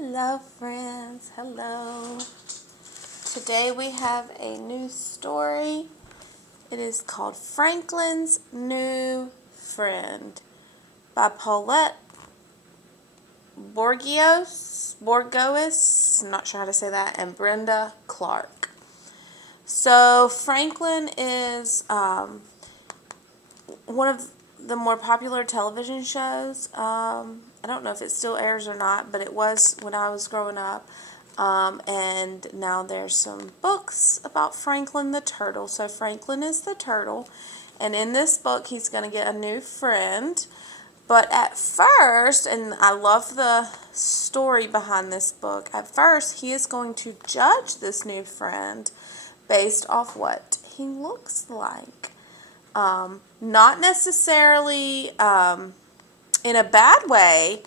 Hello friends, hello. Today we have a new story. It is called Franklin's New Friend by Paulette Borgois, not sure how to say that, and Brenda Clark. So Franklin is one of the more popular television shows. I don't know if it still airs or not, but it was when I was growing up. And now there's some books about Franklin the turtle. So Franklin is the turtle, and in this book he's going to get a new friend. But at first, and I love the story behind this book, at first he is going to judge this new friend based off what he looks like. Not necessarily in a bad way,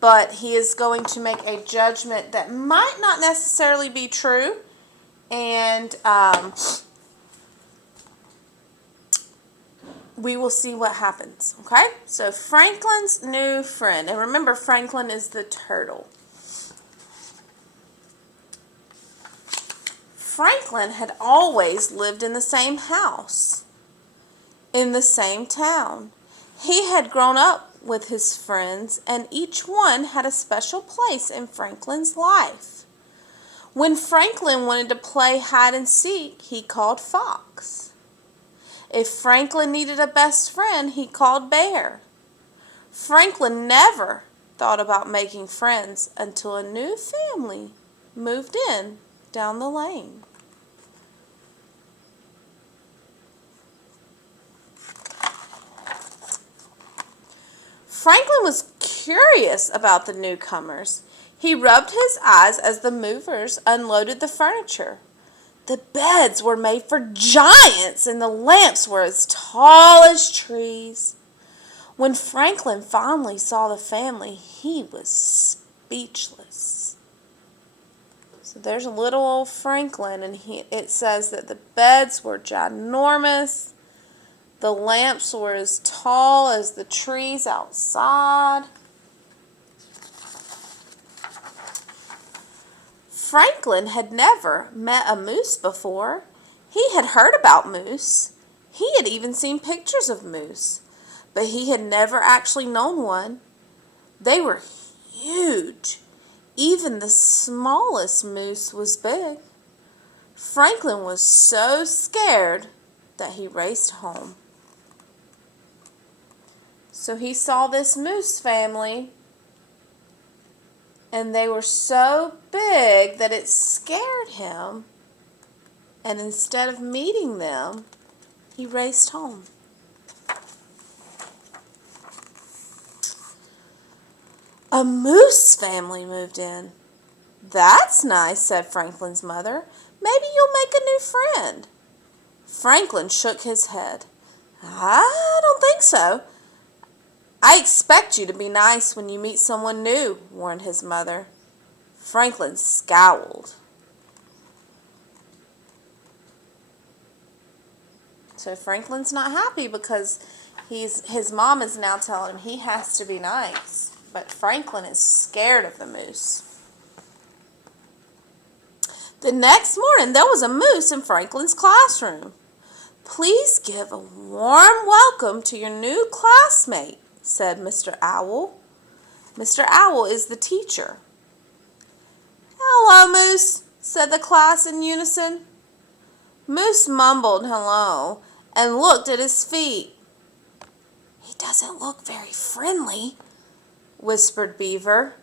but he is going to make a judgment that might not necessarily be true, and we will see what happens, okay? So Franklin's new friend, and remember Franklin is the turtle. Franklin had always lived in the same house, in the same town. He had grown up with his friends, and each one had a special place in Franklin's life. When Franklin wanted to play hide and seek, he called Fox. If Franklin needed a best friend, he called Bear. Franklin never thought about making friends until a new family moved in down the lane. Franklin was curious about the newcomers. He rubbed his eyes as the movers unloaded the furniture. The beds were made for giants, and the lamps were as tall as trees. When Franklin finally saw the family, he was speechless. So there's a little old Franklin, and it says that the beds were ginormous. The lamps were as tall as the trees outside. Franklin had never met a moose before. He had heard about moose. He had even seen pictures of moose, but he had never actually known one. They were huge. Even the smallest moose was big. Franklin was so scared that he raced home. So he saw this moose family, and they were so big that it scared him. And instead of meeting them, he raced home. A moose family moved in. That's nice, said Franklin's mother. Maybe you'll make a new friend. Franklin shook his head. I don't think so. I expect you to be nice when you meet someone new, warned his mother. Franklin scowled. So Franklin's not happy because his mom is now telling him he has to be nice. But Franklin is scared of the moose. The next morning, there was a moose in Franklin's classroom. Please give a warm welcome to your new classmate, said Mr. Owl. Mr. Owl is the teacher. Hello, Moose, said the class in unison. Moose mumbled hello and looked at his feet. He doesn't look very friendly, whispered Beaver.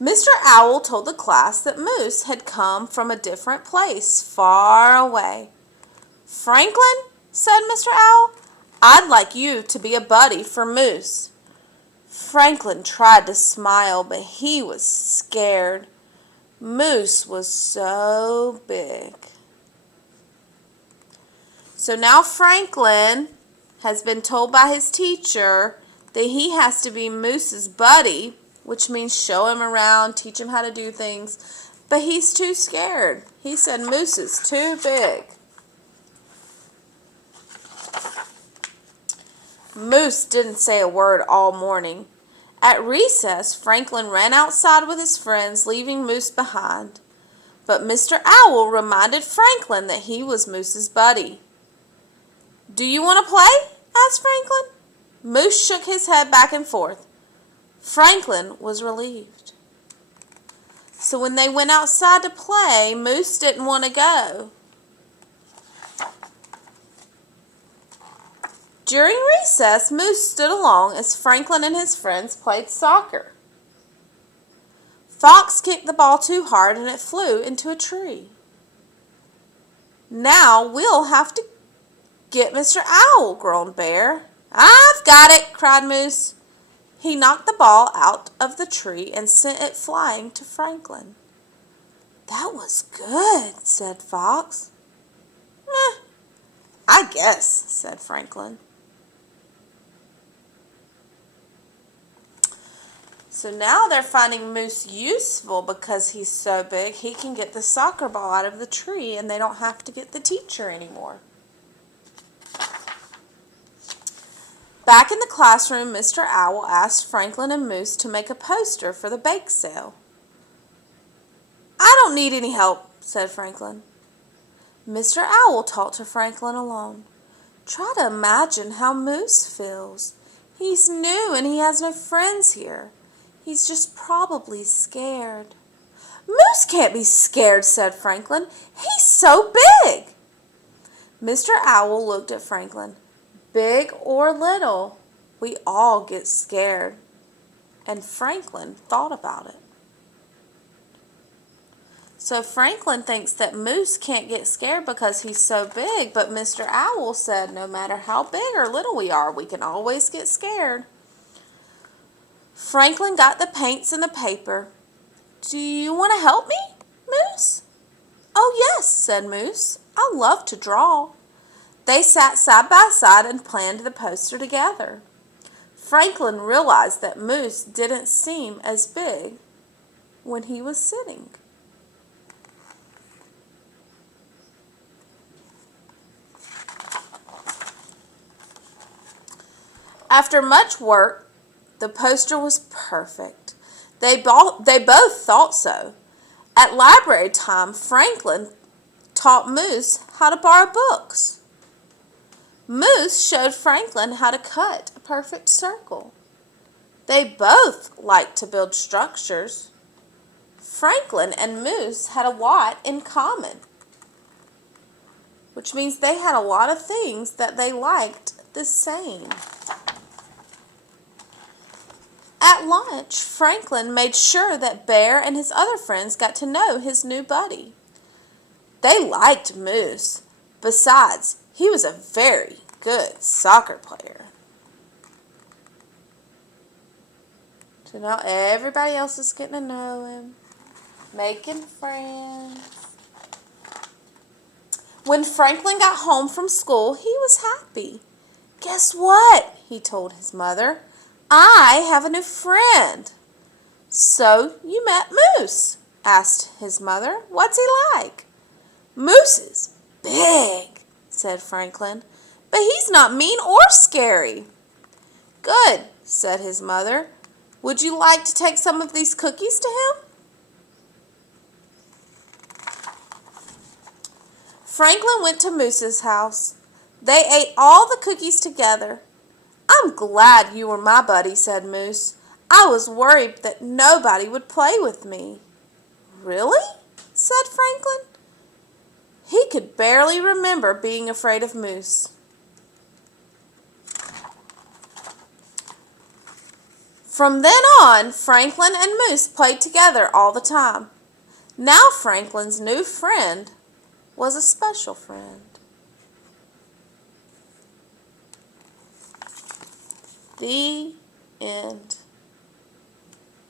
Mr. Owl told the class that Moose had come from a different place, far away. Franklin, said Mr. Owl, I'd like you to be a buddy for Moose. Franklin tried to smile, but he was scared. Moose was so big. So now Franklin has been told by his teacher that he has to be Moose's buddy, which means show him around, teach him how to do things. But he's too scared. He said Moose is too big. Moose didn't say a word all morning. At recess, Franklin ran outside with his friends, leaving Moose behind. But Mr. Owl reminded Franklin that he was Moose's buddy. "Do you want to play?" asked Franklin. Moose shook his head back and forth. Franklin was relieved. So when they went outside to play, Moose didn't want to go. During recess, Moose stood along as Franklin and his friends played soccer. Fox kicked the ball too hard and it flew into a tree. "Now we'll have to get Mr. Owl," groaned Bear. "I've got it," cried Moose. He knocked the ball out of the tree and sent it flying to Franklin. "That was good," said Fox. "I guess," said Franklin. So now they're finding Moose useful because he's so big he can get the soccer ball out of the tree and they don't have to get the teacher anymore. Back in the classroom, Mr. Owl asked Franklin and Moose to make a poster for the bake sale. "I don't need any help," said Franklin. Mr. Owl talked to Franklin alone. "Try to imagine how Moose feels. He's new and he has no friends here. He's just probably scared." "Moose can't be scared," said Franklin. "He's so big." Mr. Owl looked at Franklin. "Big or little, we all get scared." And Franklin thought about it. So Franklin thinks that Moose can't get scared because he's so big, but Mr. Owl said no matter how big or little we are, we can always get scared. Franklin got the paints and the paper. "Do you want to help me, Moose?" "Oh, yes," said Moose. "I love to draw." They sat side by side and planned the poster together. Franklin realized that Moose didn't seem as big when he was sitting. After much work, the poster was perfect. They both thought so. At library time, Franklin taught Moose how to borrow books. Moose showed Franklin how to cut a perfect circle. They both liked to build structures. Franklin and Moose had a lot in common, which means they had a lot of things that they liked the same. At lunch, Franklin made sure that Bear and his other friends got to know his new buddy. They liked Moose. Besides, he was a very good soccer player. So now everybody else is getting to know him, making friends. When Franklin got home from school, he was happy. "Guess what?" he told his mother. "I have a new friend." "So you met Moose?" asked his mother. "What's he like?" "Moose is big," said Franklin, "but he's not mean or scary." "Good," said his mother. "Would you like to take some of these cookies to him?" Franklin went to Moose's house. They ate all the cookies together. "I'm glad you were my buddy," said Moose. "I was worried that nobody would play with me." "Really?" said Franklin. He could barely remember being afraid of Moose. From then on, Franklin and Moose played together all the time. Now Franklin's new friend was a special friend. The end.